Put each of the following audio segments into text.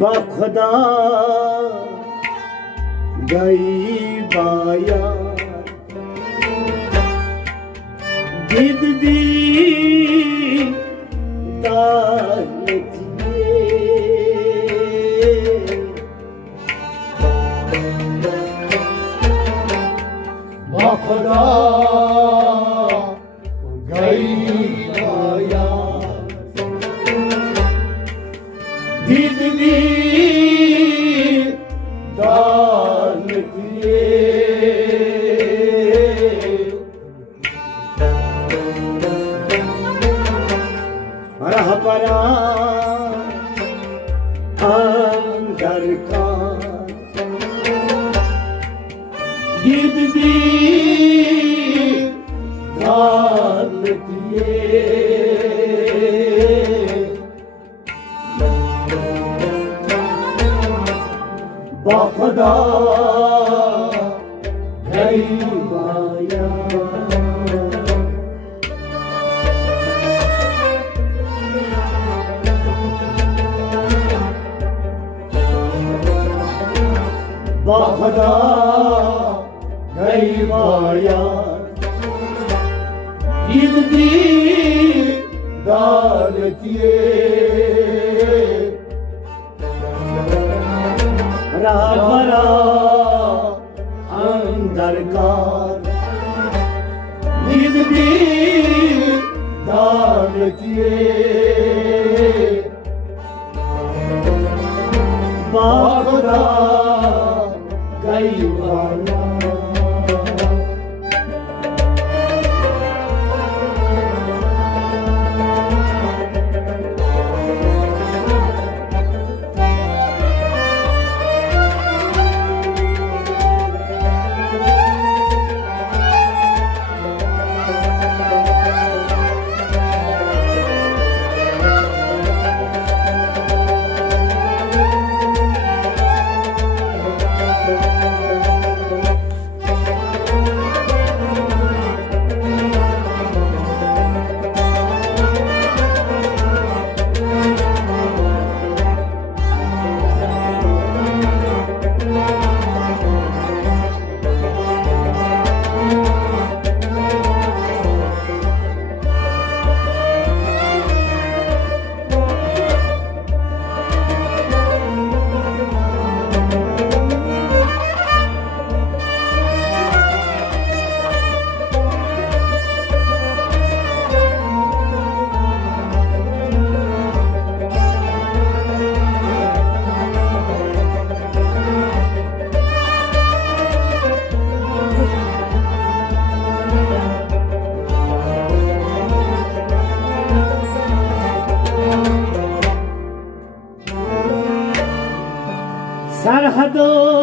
با خدا گئی بایا دید دی دالتیه با خدا گئی بایا دید دی Para andar kar giddi daltiye ba khuda gayi baya با خدا گئی بایا دید دی دالتیه راه برا اندر کار دید دی دالتیه با خدا گئی بایا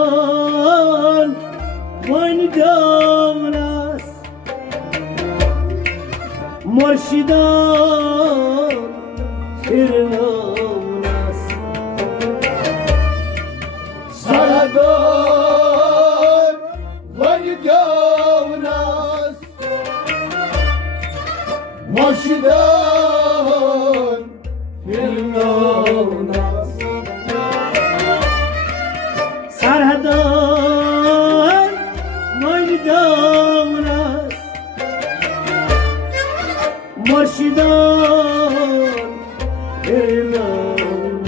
سرحدان بانجان است مرشدان فرمان است سرحدان بانجان است مرشدان فرمان است سرحدان مایدان است مرشدان فرمان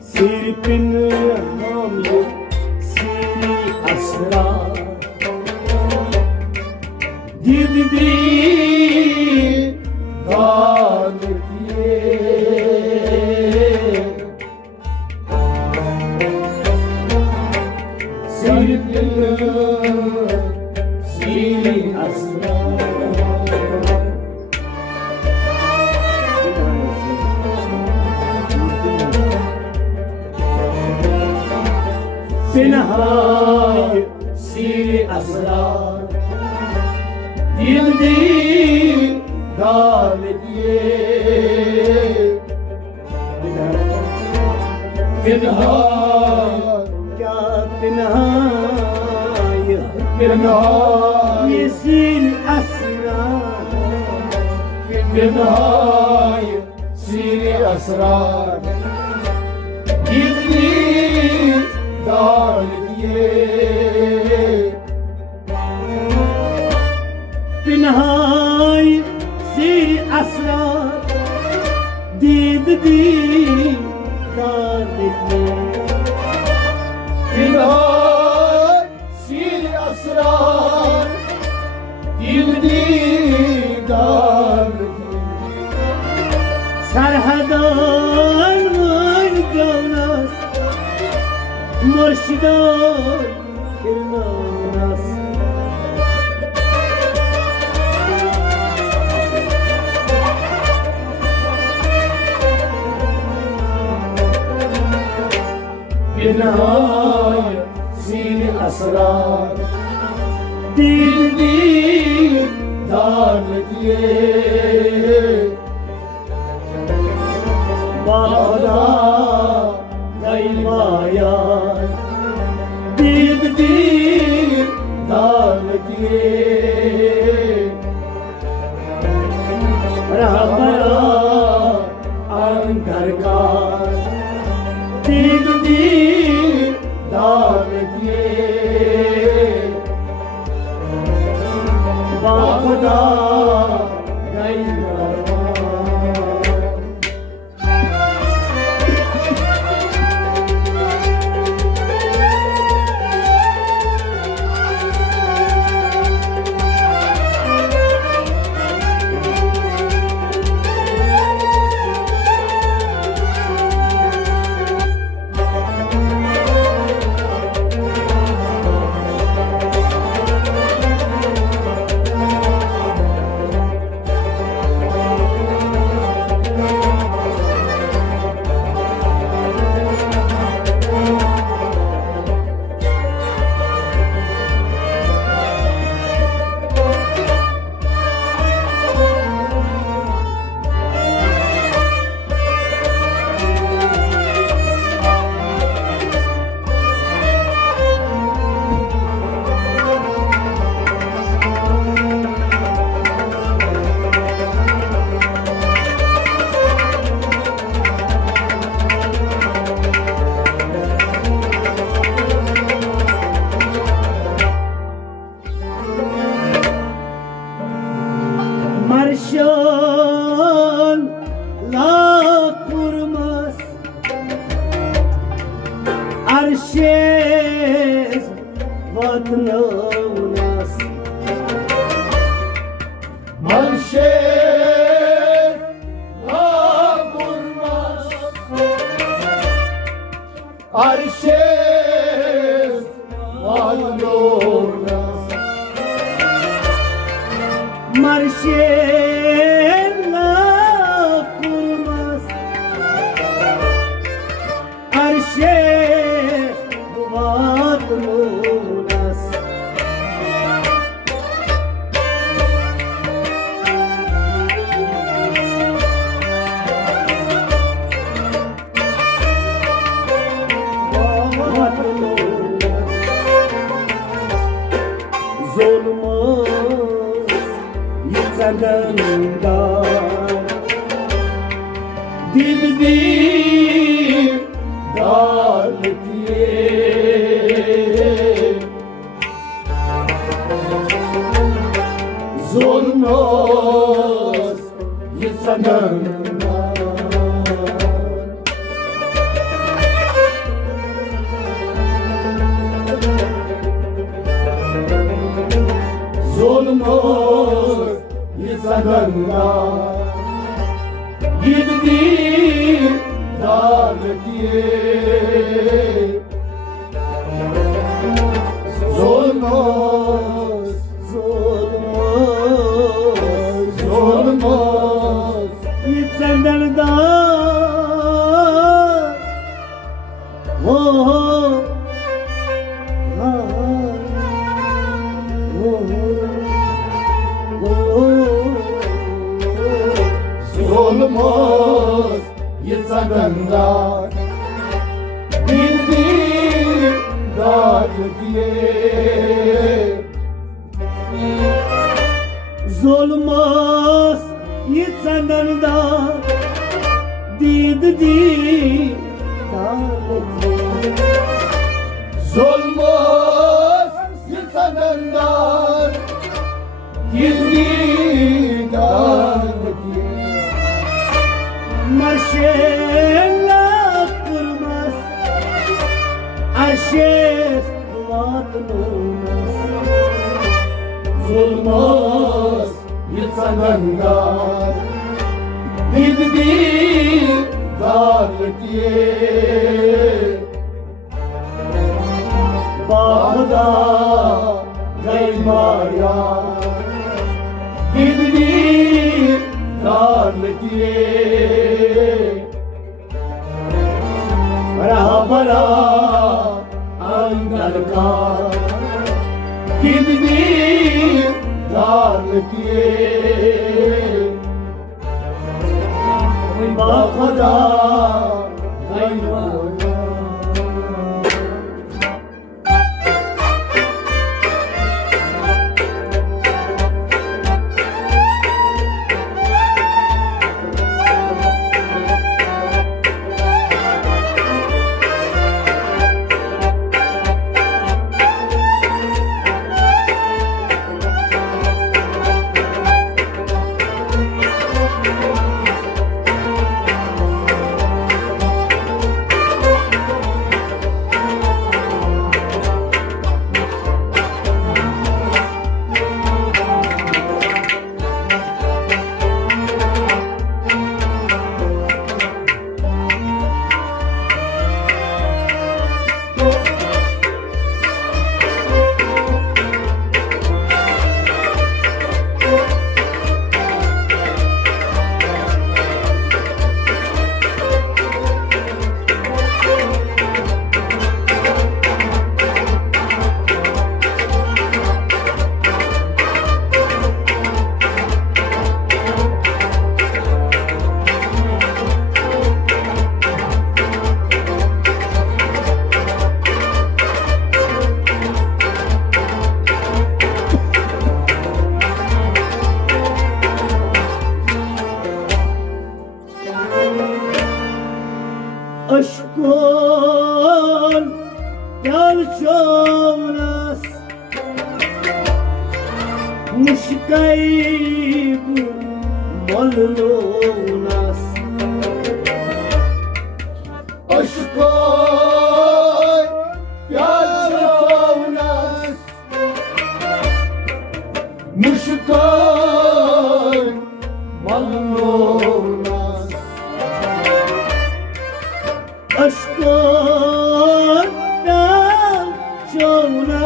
سیر پنهان سیری اسرار دید دی دالتیه سیر پنهان سیری اسرار پنهای سیر اسرار دید دی دالتیه पिन्हाय क्या पिन्हाय पिन्हाय ये सीर असरार पिन्हाय सीर असरार इतनी डाल दिए पिन्हाय सीर असरार दीद दीदार दिए पिन्हाय सीर असरार इतनी डाल सरहदान मान गवनास मुर्शिदान खिलनास पिन्हाय सीर असरार दीदी डाल दिए बादा गई माया दीद दी डाल दिए रहबरा अंधर का दीद दी डाल दिए बादा गई Marşan la kurmaz Arşez vatnavnas Marşe vurmaz Arşe vurmaz Marşen la kurmaz Arşez vatnavnas Zulmaz yitsadanda Dildi dal diye Zulmaz yitsadanda Zulmaz yitsadanda Giddi dal diye Zulmaz Zulmaz Zulmaz yitsadanda Zulmaz yitsadanda diye Zulmaz yitsenden da Didi Zulmaz yitsanından Gizli dardi Maşella kurmaz Aşes vatnumaz Zulmaz yitsanından Gizli dardi Bağda gaymaya Gizli dardi Bara bara अंदर का कितनी दान किए बाखुदा Aşkın yalçonas Muşkayb mollunas Aşkın yalçonas Muşkayb mollunas Aşkın yalçonas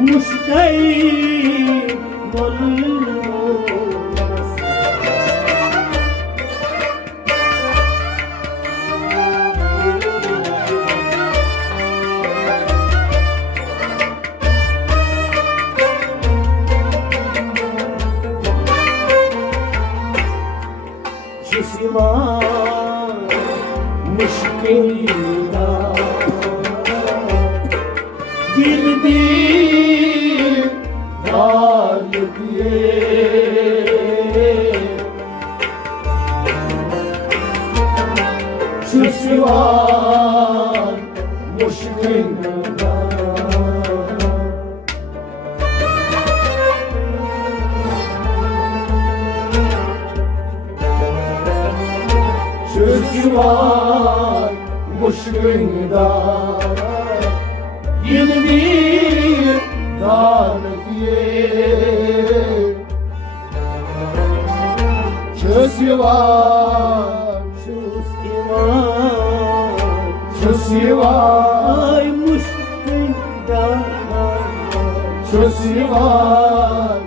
Muşkayb mollunas Şisiva müşkilda Girdi dar diye Şu sivan muşkilda Şu sivan muşkilda Girdi dar diye Şu sivan Şu sivan Ay muşkilda Şu sivan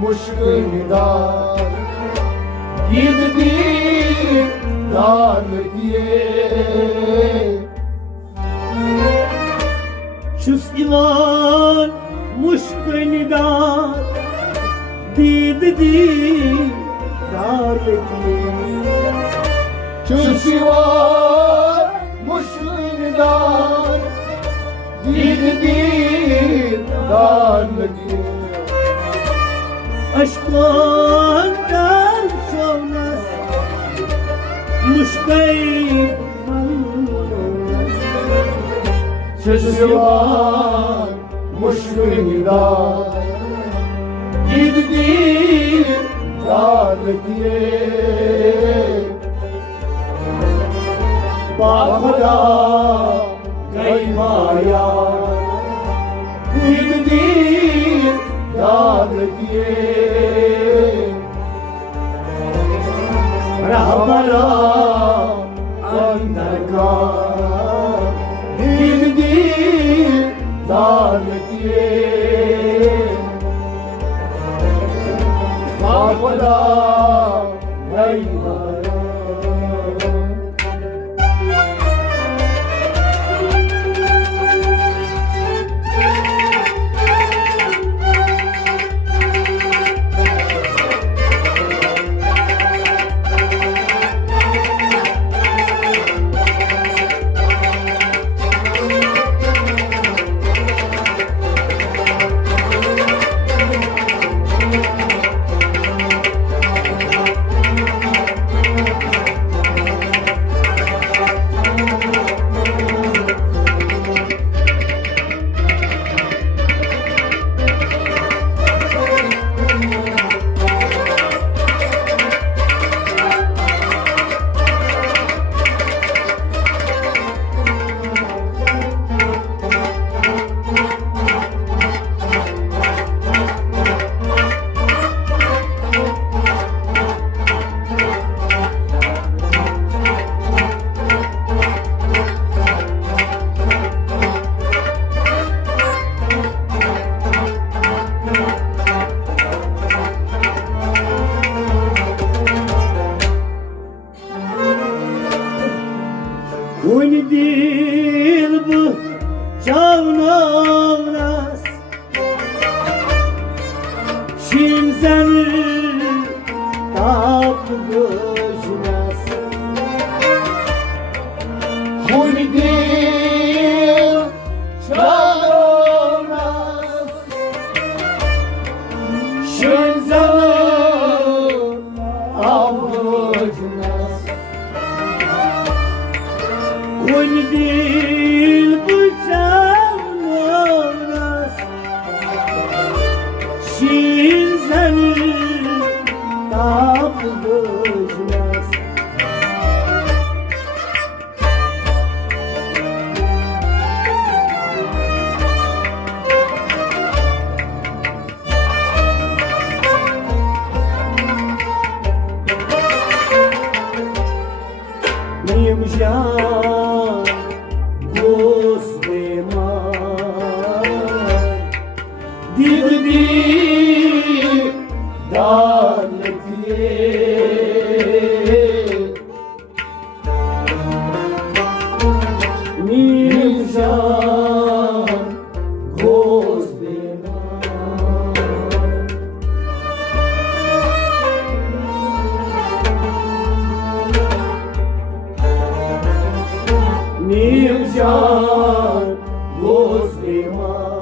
muşkildar Girdi dar diye Şu sivan muşkilda Didi darleti Şu sivan muşkildar دیدار لگی اشکان در شونست مشکی چشمان مشکلی دار دیدار لگی با خدا گئی مایا دیدار لگی رهبرا اندرگاه دیدار لگی با خدا گئی مایا Uni dil bu çavnovnas Şim seni tapı gözünes Uni dil çavnovnas Şim seni tapı Uni dil bu çavnovnas Şim seni tapı gözünes Nimjan Gosbeman دیدار لگی Nimjan Nimjan Gosbeman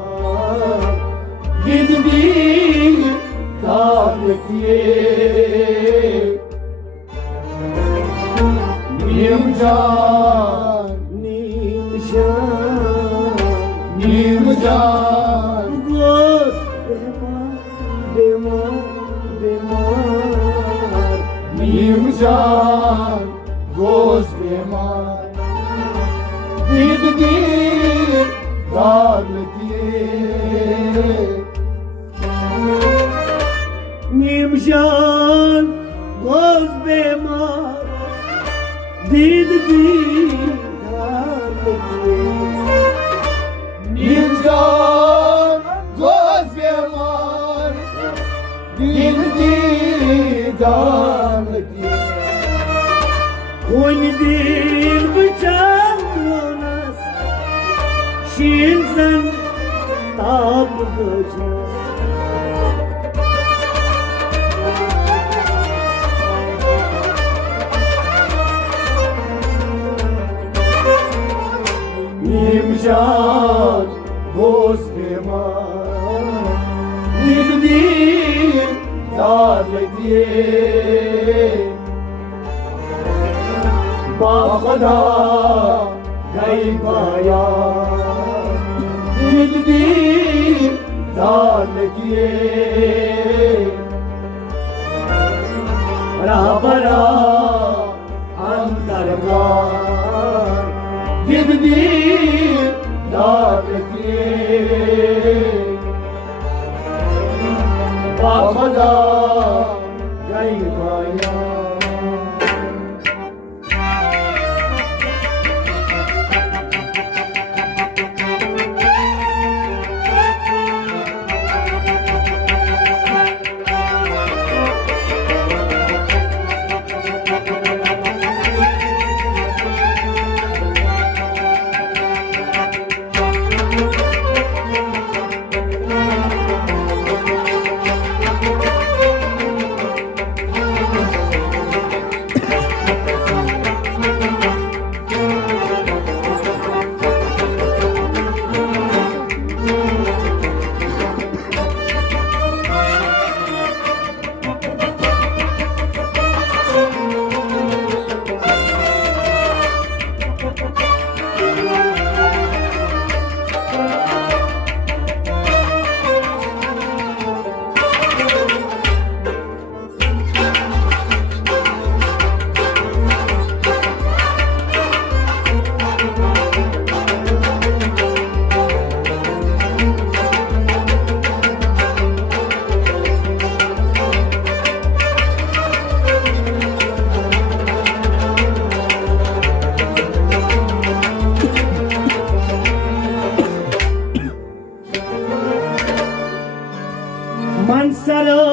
دیدار لگی Nimjan Nimjan Nimjan Gosbeman دیدار لگی Nimjan Gosbeman دیدار Nimjan Gosbeman دیدار لگی Uni dil bu çavnovnas Şim sen tapı gözünes Nimjan با خدا گئی پایا دید دیدار کیے رهبرا اندرگاه دید دیدار کیے با خدا گئی پایا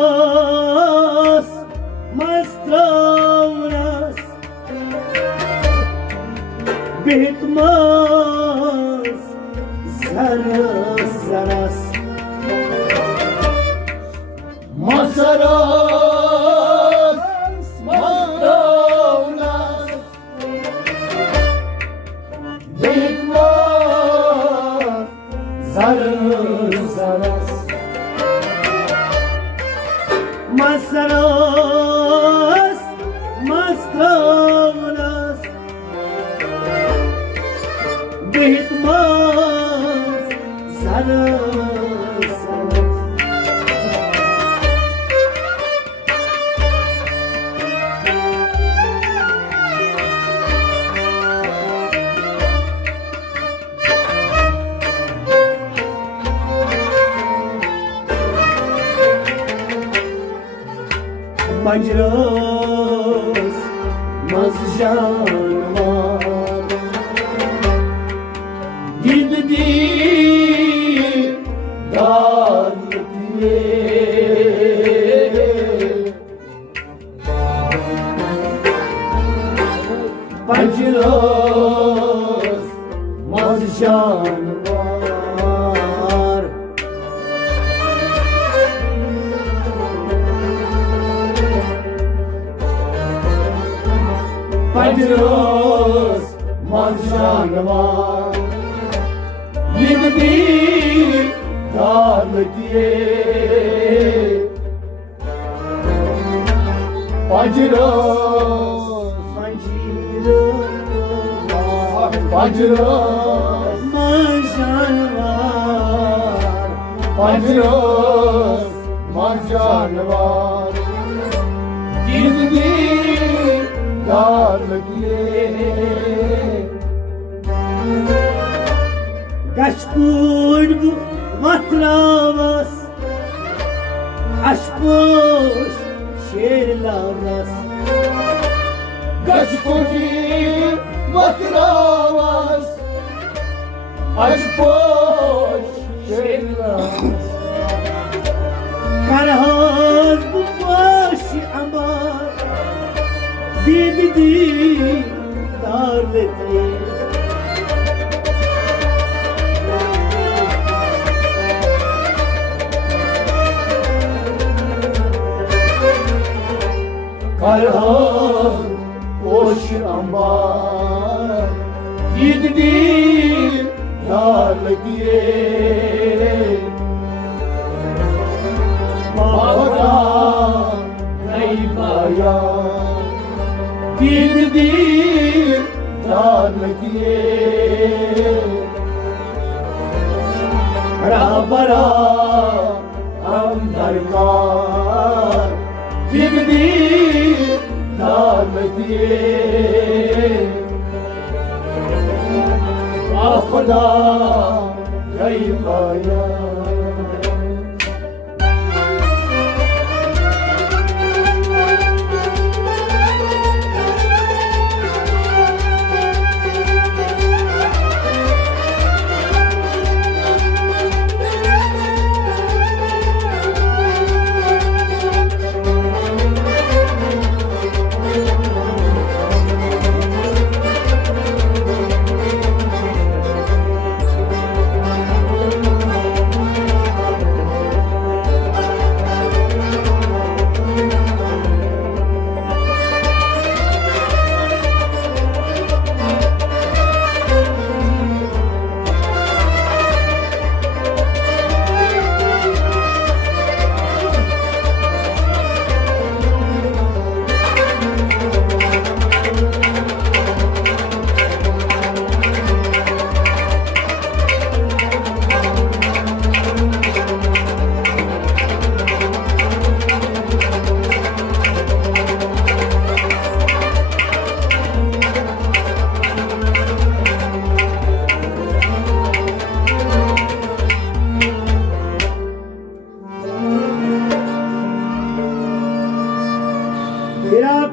Mansaros, mastronas, bitmaz, zaras, zaras. Masaros, Madronas, Bitmaz, Zaras, Zaras. Masaros, mastronas, bitmaz, zaras, zaras. Manjros, mazjanvar, Did dar kiye Panjros, mazjanvar. Panjros, mazjanvar. Did dar kiye Panjros, Panjros, mazjanvar, Panjros, mazjanvar. Did dar kiye Gaşkul bu matravas, aşboş şerlavas. Gaçkoki vatravas Aç boş şeyler Karahaz bu başı amar, dibidi darleti. Karhan boş ambar Giddi yar diye Bağda kayba دید دید دار لگیے برا برا ہم درکار دید دید دار لگیے خدا گئی پایا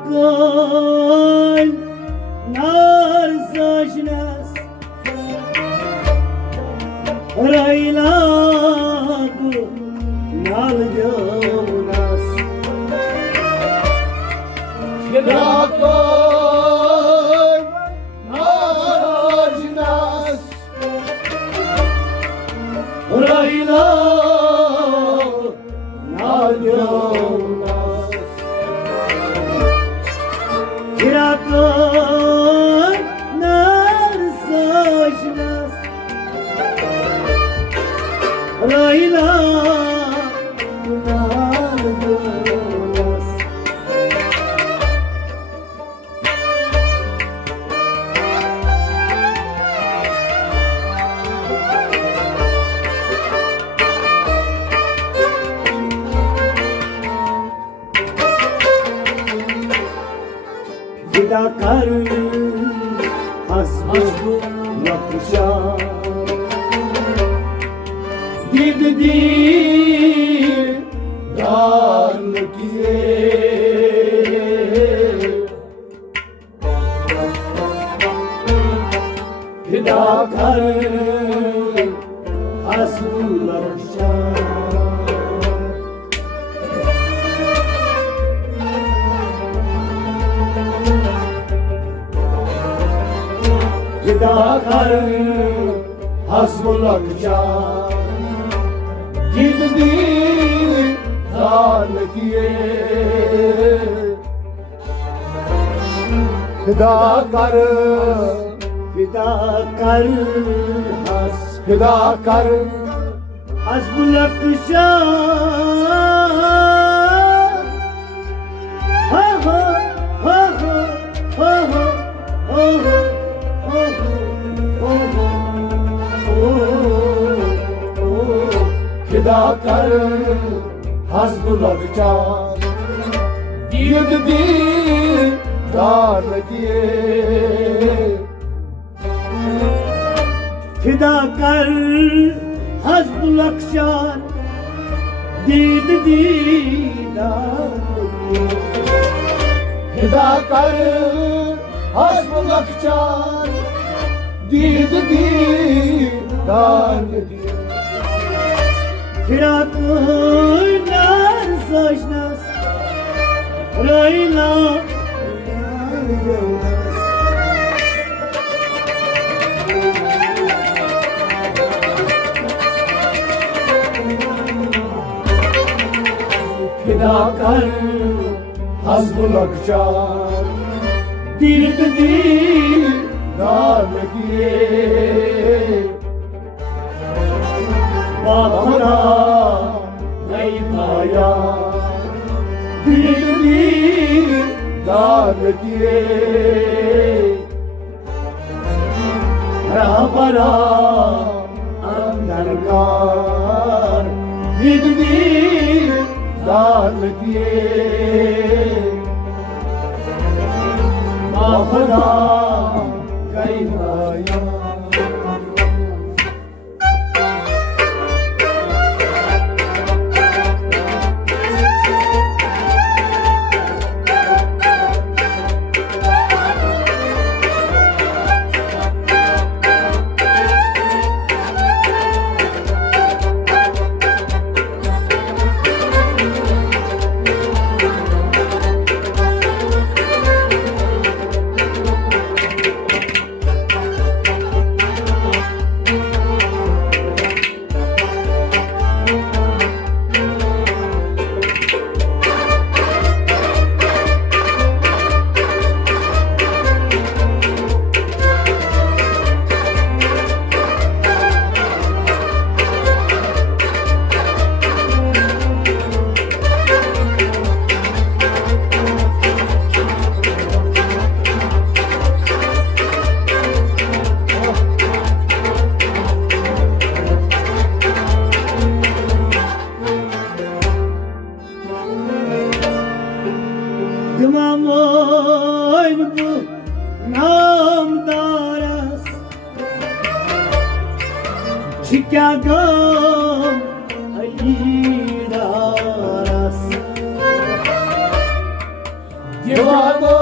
Firakın nar saçnas Raylagu nal gövnas Firakın narajnas Rayla nargavnas Firakın nar saçnas Raylagu nal gövnas Fidakar hasbu nakşa Did did dar lagiyé Fidakar hasbu nakşa Fidakar hasbullah can Did did dar lagiyé Fidakar Fidakar Fidakar hasbu nakşa Ha ha ha ha ha ha ha ha Fidakar hasbullah can Did did dar lagiyé Fidakar hasbu nakşan Did didar Fidakar hasbullah can Did did dar lagiyé Firakın nar saçnas Rayla Fidakar hasbullah can Did did dar lagiyé Bahana gay paya Did did دار किए रहबरा अंदर कार जिंदगी दान किए खुदा कई माया Dmamoyn bu nam daras Chicago alidaras Divadoy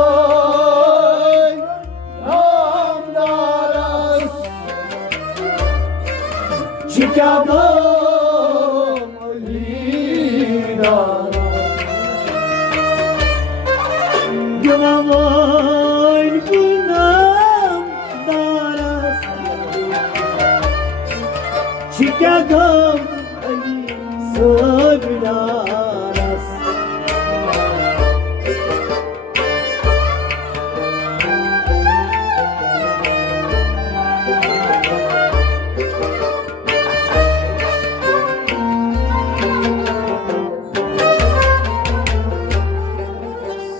namdaras Chicago lidaras Dmamoyn bu nam daras Chicago alidaras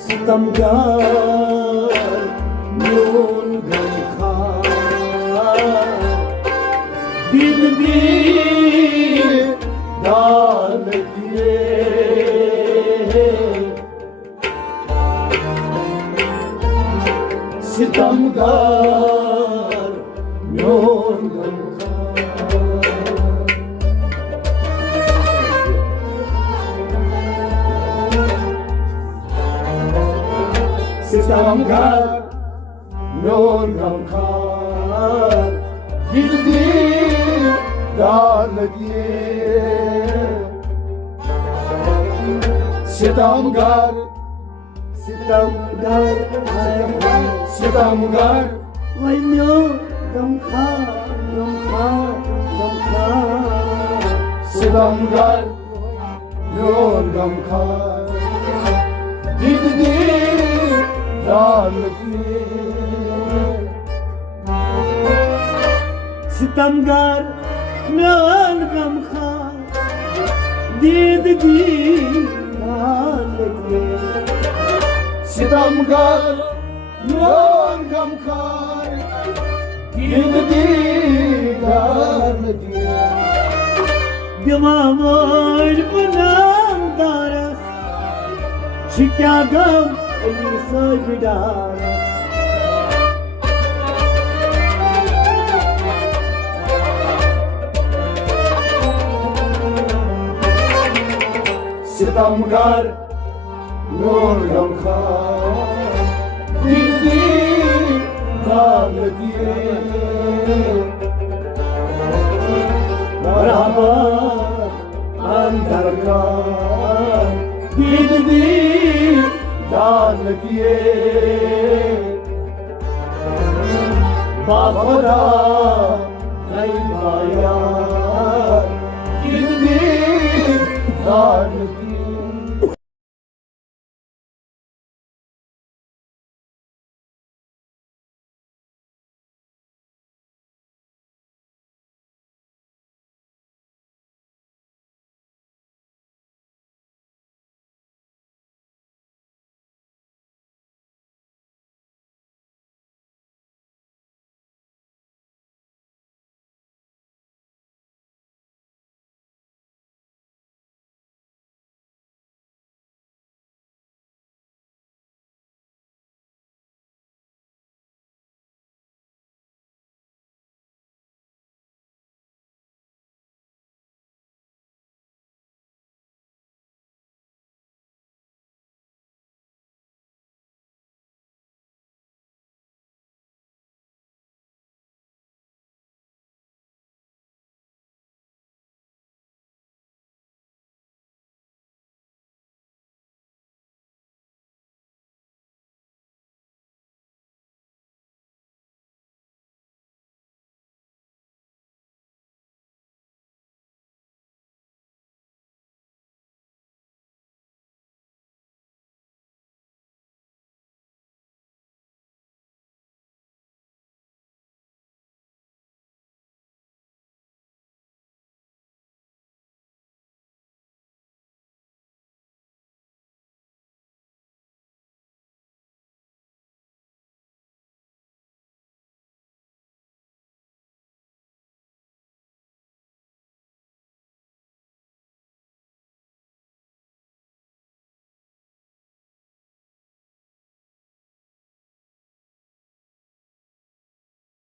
Sitamgar nun gam kha दिल दी दान किए सितमगार न्योन सितमगार न्योन गमखार दिल दी दान किए सितमगार Sitamgar सितमगार Wainyo gam kha सितमगार न्योन गमखार दिल दी दान किए Sitamgar nan gam kha Didgi nal ke सितमगार न्योन गमखार दिल दी दान किए Dmamoyn bu nam daras Chicago alidaras सितमगार न्योन गमखार दिल दी दान किए Merhaba अंदर का दिल दी दान किए बाखुदा नहीं पाया दिल दी दान किए